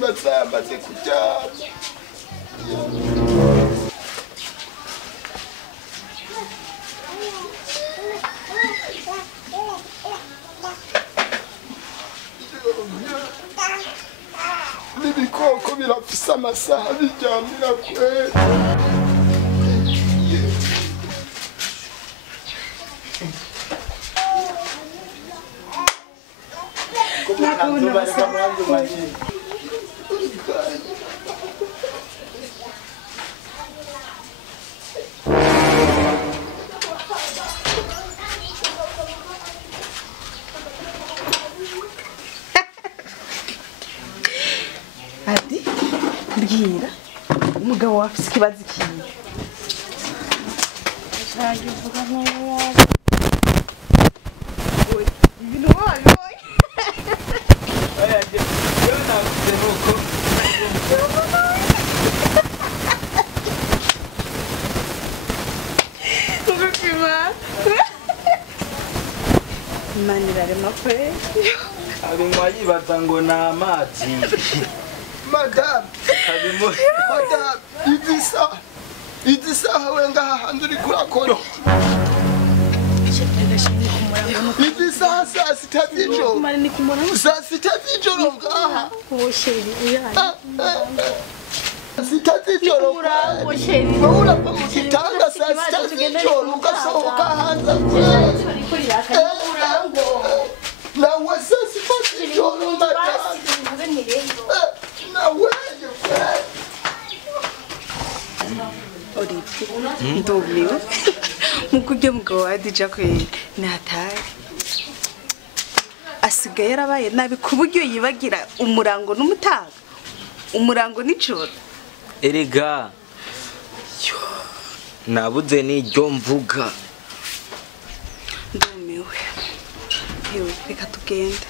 bazamaze kuryama n'ibikoko birafise amasaha biryamira kwera Adi, mbwira umugabo wawe afise ikibazo ikihe? Ashaka kuvuga neza. Ibintu wabiboye? Oya je yo navuze nuko Ubupima Imana irarema kwe abinywa yibaza ngo ni amazi madame izi saha we ngaha hanze uri kurakora izi saha saa sita z'ijoro saa sita z'ijoro ngaha sita z'ijoro wowe urava mu gitanda saa sita z'ijoro ugasohoka hanze nawe saa sita z'ijoro madame nawe ndumiwe muko ujya mugabo wa Adija kweli natari asigaye yarabaye nabi ku buryo yibagira umurango n'umutaga umurango n'ijoro erega nabuze n'iryo mvuga ndumiwe yewe reka tugende